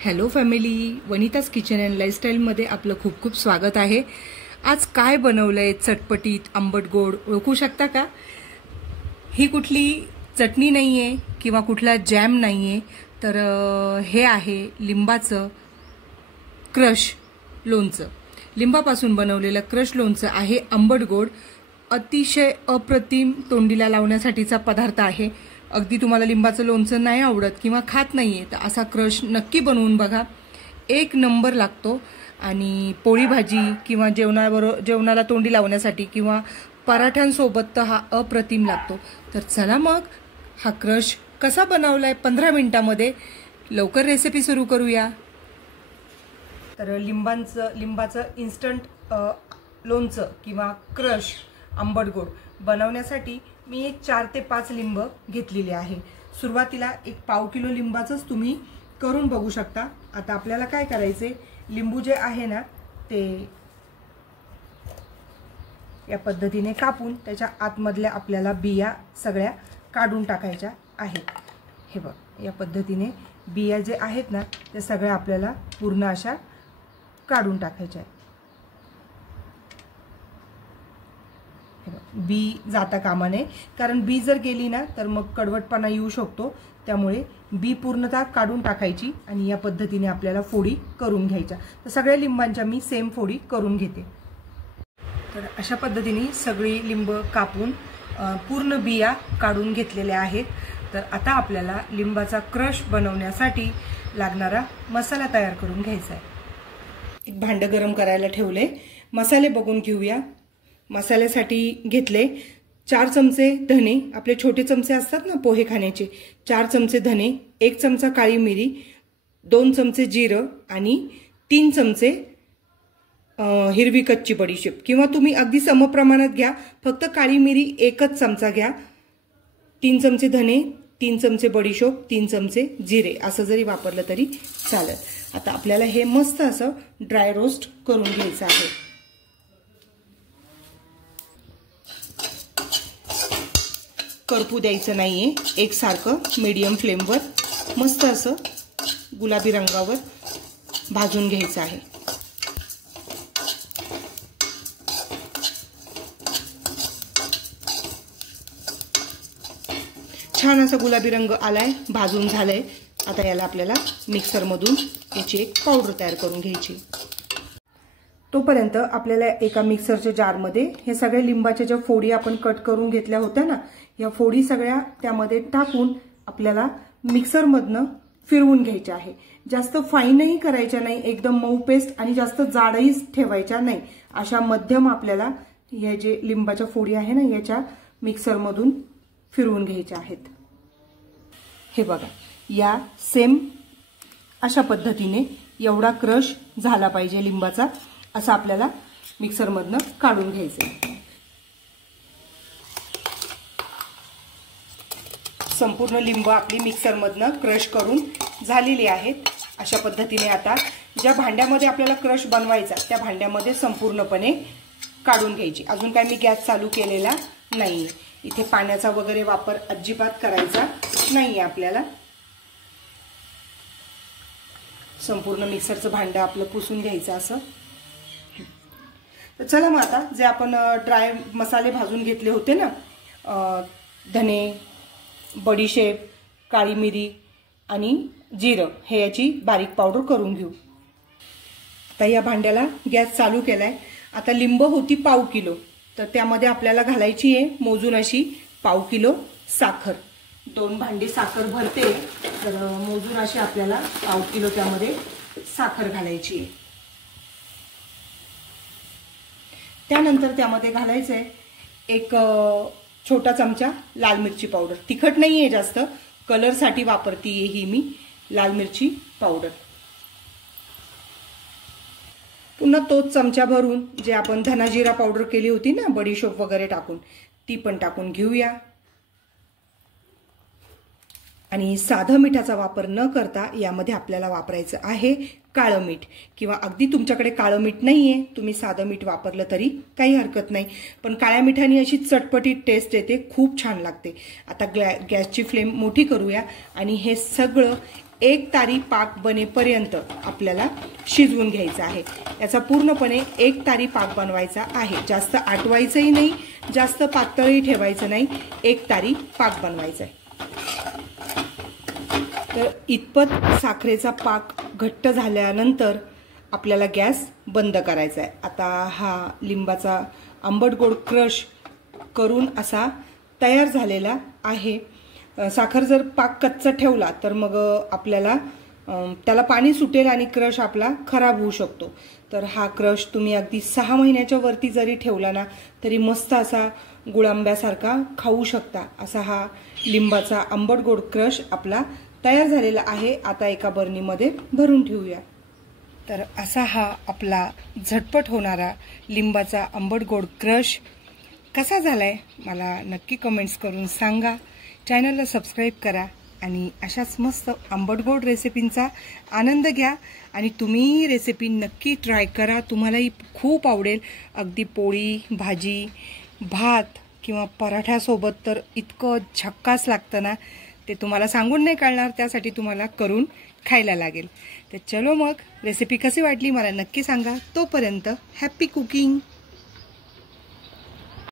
Hello family, Vanita's kitchen and लाईफस्टाईलमध्ये आपलं खूप खूप स्वागत आहे। आज काय बनवलंय चटपटीत आंबट गोड ओळखू शकता का? ही कुठली चटणी नाहीये किंवा कुठला जॅम नाहीये, तर हे आहे लिंबाचं क्रश लोणचं। लिंबापासून बनवलेलं क्रश लोणचं आहे आंबट गोड, अतिशय अप्रतिम तोंडीला लावण्यासाठीचा पदार्थ आहे। अगदी तुम्हाला लिंबाचं लोणचं नाही आवडत किंवा खात नाहीये तर असा क्रश नक्की बनवून बघा, एक नंबर लागतो। आणि पोळी भाजी किंवा जेवणाला तोंडी लावण्यासाठी किंवा पराठ्यांसोबत तर हा अप्रतिम लागतो। तर चला मग हा क्रश कसा बनवलाय 15 मिनिटांमध्ये, लवकर रेसिपी सुरू करूया। तर लिंबाचं इन्स्टंट लोणचं किंवा क्रश आंबट गोड बनवण्यासाठी मी एक 4 ते 5 लिंब घेतलेले आहे। सुरुवातीला एक पाव किलो लिंबाचंच तुम्ही करून बघू शकता। आता आपल्याला काय करायचे, लिंबू जे आहे ना ते या पद्धतीने कापून त्याच्या आतमधल्या आपल्याला बिया सगळ्या काढून टाकायच्या आहेत। हे बघ, या पद्धतीने बिया जे आहेत ना ते सगळ्या आपल्याला पूर्ण अशा काढून टाकायच्या आहेत। बी जाता कामा नये, कारण बी जर गेली ना तर मग कडवटपणा येऊ शकतो। त्यामुळे बी पूर्णतः काढून टाकायची आणि या पद्धतीने आपल्याला फोडी करून घ्यायच्या। तर सगळ्या लिंबांच्या मी सेम फोडी करून घेते। तर अशा पद्धतीने सगळी लिंब कापून पूर्ण बिया काढून घेतलेल्या आहेत। तर आता आपल्याला लिंबाचा क्रश बनवण्यासाठी लागणारा मसाला तयार करून घ्यायचा आहे। एक भांडं गरम करायला ठेवले, मसाले बघून घेऊया। मसाल्यासाठी घेतले 4 चमचे धने, आपले छोटे चमचे असतात ना पोहे खाण्याचे, 4 चमचे धने, 1 चमचा काळी मिरी, 2 चमचे जिरं आणि 3 चमचे हिरवी कच्ची बडीशेप, किंवा तुम्ही अगदी समप्रमाणात घ्या, फक्त काळी मिरी 1च चमचा घ्या। 3 चमचे धने, 3 चमचे बडीशेप, 3 चमचे जिरे, असं जरी वापरलं तरी चालेल। आता आपल्याला हे मस्त असं ड्राय रोस्ट करून घ्यायचं आहे। करपू द्यायचं नाहीये, एकसारखं मीडियम फ्लेमवर मस्त असं गुलाबी रंगावर भाजून घ्यायचं आहे। छान असा गुलाबी रंग आलाय, भाजून झालंय। आता याला आपल्याला मिक्सरमधून याची एक पावडर तयार करून घ्यायची। तोपर्यंत आपल्याला एका मिक्सरच्या जारमध्ये हे सगळे लिंबाच्या ज्या फोडी आपण कट करून घेतल्या होत्या ना, या फोडी सगळ्या त्यामध्ये टाकून आपल्याला मिक्सरमधनं फिरवून घ्यायच्या आहे। जास्त फाईनही करायच्या नाही, एकदम मऊ पेस्ट, आणि जास्त जाडही ठेवायच्या नाही, अशा मध्यम आपल्याला हे जे लिंबाच्या फोडी आहे ना याच्या मिक्सरमधून फिरवून घ्यायच्या आहेत। हे बघा, या सेम अशा पद्धतीने एवढा क्रश झाला पाहिजे लिंबाचा, असं आपल्याला मिक्सरमधनं काढून घ्यायचं। संपूर्ण लिंब आपली मिक्सरमधनं क्रश करून झालेली आहेत। अशा पद्धतीने आता ज्या भांड्यामध्ये आपल्याला क्रश बनवायचा त्या भांड्यामध्ये संपूर्णपणे काढून घ्यायची। अजून काय मी गॅस चालू केलेला नाहीये, इथे पाण्याचा वगैरे वापर अजिबात करायचा नाहीये आपल्याला। संपूर्ण मिक्सरचं भांडं आपलं पुसून घ्यायचं असं। तर चला मग आता जे आपण ड्राय मसाले भाजून घेतले होते ना, धने, बडीशेप, काळी मिरी आणि जिरं, हे याची बारीक पावडर करून घेऊ। आता या भांड्याला गॅस चालू केलाय। आता लिंब होती पाव किलो, तर त्यामध्ये आपल्याला घालायची आहे मोजून अशी पाव किलो साखर। 2 भांडी साखर भरते, तर मोजून अशी आपल्याला पाव किलो त्यामध्ये साखर घालायची आहे। त्यानंतर त्यामध्ये घालायचंय एक छोटा चमचा लाल मिरची पावडर। तिखट नाहीये जास्त, कलर साठी वापरतीये ही मी लाल मिरची पावडर। पुन्हा तोच चमचा भरून जे आपण धना जिरा पावडर केली होती ना बडीशेप वगैरे टाकून, ती पण टाकून घेऊया। आणि साधं मिठाचा वापर न करता यामध्ये आपल्याला वापरायचं आहे काळं मीठ, किंवा अगदी तुमच्याकडे काळं मीठ नाहीये, तुम्ही साधं मीठ वापरलं तरी काही हरकत नाही, पण काळ्या मिठाने अशी चटपटीत टेस्ट येते, खूप छान लागते। आता गॅसची फ्लेम मोठी करूया आणि हे सगळं 1 तारी पाक बनेपर्यंत आपल्याला शिजवून घ्यायचं आहे। याचा पूर्णपणे 1 तारी पाक बनवायचा आहे। जास्त आटवायचंही नाही, जास्त पातळही ठेवायचं नाही, 1 तारी पाक बनवायचा आहे। तर इतपत साखरेचा पाक घट्ट झाल्यानंतर आपल्याला गॅस बंद करायचा आहे। आता हा लिंबाचा आंबट गोड क्रश करून असा तयार झालेला आहे। साखर जर पाक कच्चा ठेवला तर मग आपल्याला त्याला पाणी सुटेल आणि क्रश आपला खराब होऊ शकतो। तर हा क्रश तुम्ही अगदी 6 महिन्याच्या वरती जरी ठेवला ना तरी मस्त असा गुळांब्यासारखा खाऊ शकता। असा हा लिंबाचा आंबट गोड क्रश आपला तयार झालेला आहे। आता एका बरणीमध्ये भरून ठेवूया। तर असा हा आपला झटपट होणारा लिंबाचा आंबट गोड क्रश कसा झालाय मला नक्की कमेंट्स करून सांगा। चॅनलला सबस्क्राईब करा आणि अशाच मस्त आंबट गोड रेसिपींचा आनंद घ्या आणि तुम्ही ही रेसिपी नक्की ट्राय करा। तुम्हालाही खूप आवडेल। अगदी पोळी, भाजी, भात किंवा पराठ्यासोबत तर इतकं झक्कास लागतं ना, ते तुम्हाला सांगून नाही कळणार। त्यासाठी तुम्हाला करून खायला लागेल। तर चलो मग रेसिपी कशी वाटली मला नक्की सांगा। तोपर्यंत हॅपी कुकिंग।